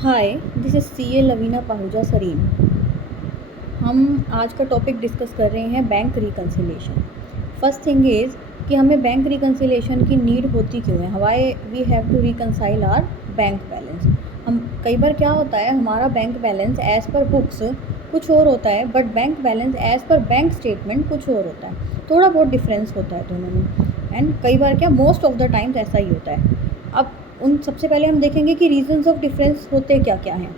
Hi, this is CA Lavina Pahuja Sareen. हम आज का टॉपिक डिस्कस कर रहे हैं bank reconciliation. First thing is कि हमें बैंक रिकन्सिलिएशन की नीड होती क्यों है। Why we have to reconcile our bank balance. हम कई बार क्या होता है, हमारा bank balance as per books कुछ और होता है, but bank balance as per bank statement कुछ और होता है। थोड़ा बहुत डिफरेंस होता है दोनों में, एंड कई बार क्या मोस्ट ऑफ द टाइम्स ऐसा ही होता है। अब उन सबसे पहले हम देखेंगे कि रीजंस ऑफ डिफरेंस होते क्या क्या हैं।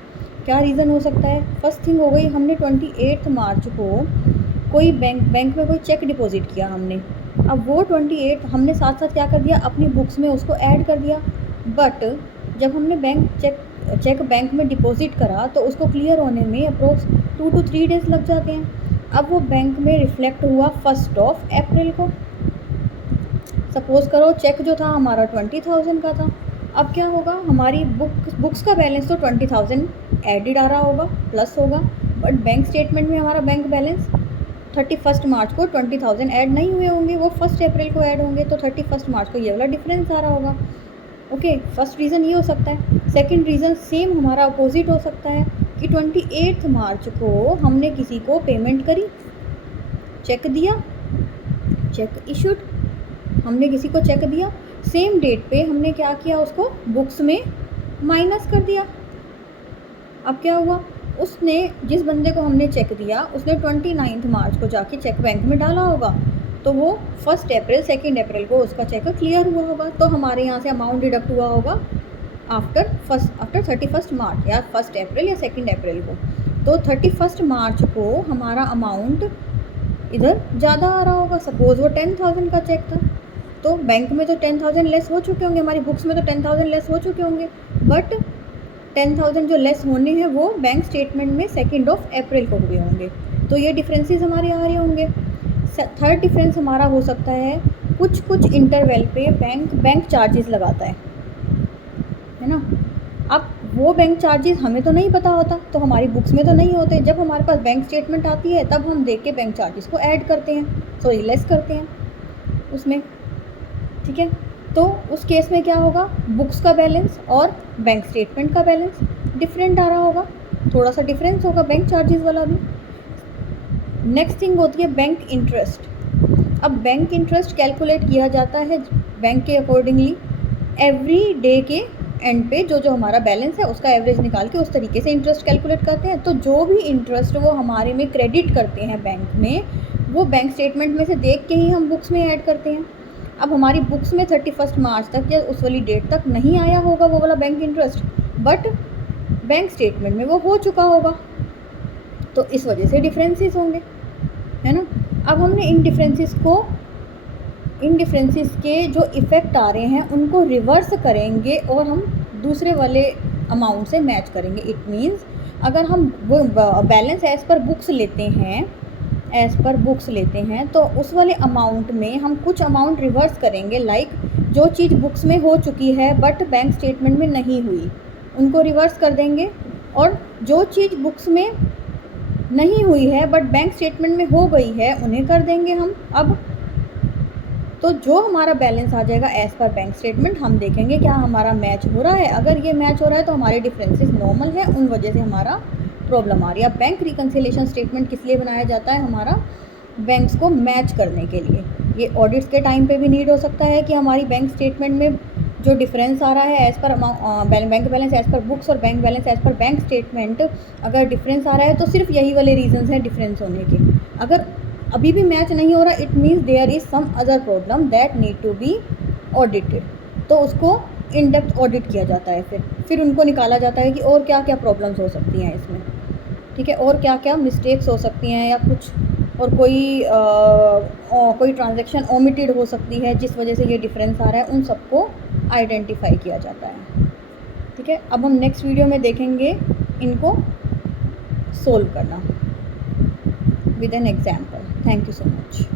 क्या रीज़न हो सकता है। फर्स्ट थिंग हो गई, हमने 28 मार्च को कोई बैंक में कोई चेक डिपॉजिट किया हमने। अब वो 28 हमने साथ साथ क्या कर दिया, अपनी बुक्स में उसको ऐड कर दिया। बट जब हमने चेक बैंक में डिपॉजिट करा तो उसको क्लियर होने में अप्रोक्स 2 to 3 डेज़ लग जाते हैं। अब वो बैंक में रिफ्लेक्ट हुआ 1 अप्रैल को। सपोज़ करो चेक जो था हमारा 20,000 का था। अब क्या होगा, हमारी बुक्स का बैलेंस तो 20,000 एडिड आ रहा होगा, प्लस होगा, बट बैंक स्टेटमेंट में हमारा बैंक बैलेंस 31 मार्च को 20,000 ऐड नहीं हुए होंगे, वो 1 अप्रैल को ऐड होंगे, तो 31 मार्च को ये वाला डिफरेंस आ रहा होगा। ओके, फर्स्ट रीज़न ये हो सकता है। सेकंड रीज़न सेम हमारा अपोजिट हो सकता है कि 28 मार्च को हमने किसी को पेमेंट करी, चेक दिया, चेक इशूड, हमने किसी को चेक दिया, सेम डेट पे हमने क्या किया, उसको बुक्स में माइनस कर दिया। अब क्या हुआ, उसने जिस बंदे को हमने चेक दिया उसने 29 मार्च को जाके चेक बैंक में डाला होगा, तो वो 1 अप्रैल 2 अप्रैल को उसका चेक क्लियर हुआ होगा, तो हमारे यहाँ से अमाउंट डिडक्ट हुआ होगा आफ्टर 31 मार्च या 1 अप्रैल या 2 अप्रैल को। तो 31 मार्च को हमारा अमाउंट इधर ज़्यादा आ रहा होगा। सपोज़ वो 10,000 का चेक था, तो बैंक में तो 10,000 लेस हो चुके होंगे, हमारी बुक्स में तो 10,000 लेस हो चुके होंगे, बट 10,000 जो लेस होने हैं वो बैंक स्टेटमेंट में 2 अप्रैल को हुए होंगे, तो ये डिफरेंसेस हमारे आ रहे होंगे। थर्ड डिफरेंस हमारा हो सकता है, कुछ इंटरवल पे बैंक चार्जेस लगाता है ना। अब वो बैंक चार्जेस हमें तो नहीं पता होता, तो हमारी बुक्स में तो नहीं होते। जब हमारे पास बैंक स्टेटमेंट आती है तब हम देख के बैंक चार्जेस को ऐड करते हैं, सॉरी लेस करते हैं उसमें, ठीक है। तो उस केस में क्या होगा, बुक्स का बैलेंस और बैंक स्टेटमेंट का बैलेंस डिफरेंट आ रहा होगा, थोड़ा सा डिफरेंस होगा बैंक चार्जेस वाला भी। नेक्स्ट थिंग होती है बैंक इंटरेस्ट। अब बैंक इंटरेस्ट कैलकुलेट किया जाता है बैंक के अकॉर्डिंगली, एवरी डे के एंड पे जो हमारा बैलेंस है उसका एवरेज निकाल के उस तरीके से इंटरेस्ट कैलकुलेट करते हैं। तो जो भी इंटरेस्ट वो हमारे में क्रेडिट करते हैं बैंक में, वो बैंक स्टेटमेंट में से देख के ही हम बुक्स में ऐड करते हैं। अब हमारी बुक्स में 31 मार्च तक या उस वाली डेट तक नहीं आया होगा वो वाला bank interest, but bank statement में वो हो चुका होगा, तो इस वजह से डिफरेंसेस होंगे, है ना। अब हमने इन डिफरेंसेस के जो इफ़ेक्ट आ रहे हैं उनको रिवर्स करेंगे और हम दूसरे वाले अमाउंट से मैच करेंगे। इट मीन्स अगर हम बैलेंस एज़ पर बुक्स लेते हैं तो उस वाले अमाउंट में हम कुछ अमाउंट रिवर्स करेंगे, लाइक जो चीज़ बुक्स में हो चुकी है बट बैंक स्टेटमेंट में नहीं हुई उनको रिवर्स कर देंगे, और जो चीज़ बुक्स में नहीं हुई है बट बैंक स्टेटमेंट में हो गई है उन्हें कर देंगे हम। अब तो जो हमारा बैलेंस आ जाएगा एज़ पर बैंक स्टेटमेंट, हम देखेंगे क्या हमारा मैच हो रहा है। अगर ये मैच हो रहा है तो हमारे डिफरेंसेस नॉर्मल है, उन वजह से हमारा प्रॉब्लम आ रही है। अब बैंक रिकन्सिलिएशन स्टेटमेंट किस लिए बनाया जाता है, हमारा बैंक्स को मैच करने के लिए। ये ऑडिट्स के टाइम पे भी नीड हो सकता है कि हमारी बैंक स्टेटमेंट में जो डिफरेंस आ रहा है as per bank balance as per books और bank balance as per bank statement, अगर डिफरेंस आ रहा है तो सिर्फ यही वाले रीजंस हैं डिफरेंस होने के। अगर अभी भी मैच नहीं हो रहा, it means there is some other problem that need to be audited, तो उसको इन डेप्थ ऑडिट किया जाता है। फिर उनको निकाला जाता है कि और क्या क्या प्रॉब्लम्स हो सकती हैं इसमें, ठीक है, और क्या क्या मिस्टेक्स हो सकती हैं, या कुछ और कोई ट्रांजैक्शन ओमिटेड हो सकती है जिस वजह से ये डिफरेंस आ रहा है, उन सबको आइडेंटिफाई किया जाता है, ठीक है। अब हम नेक्स्ट वीडियो में देखेंगे इनको सोल्व करना with an example. Thank you so much.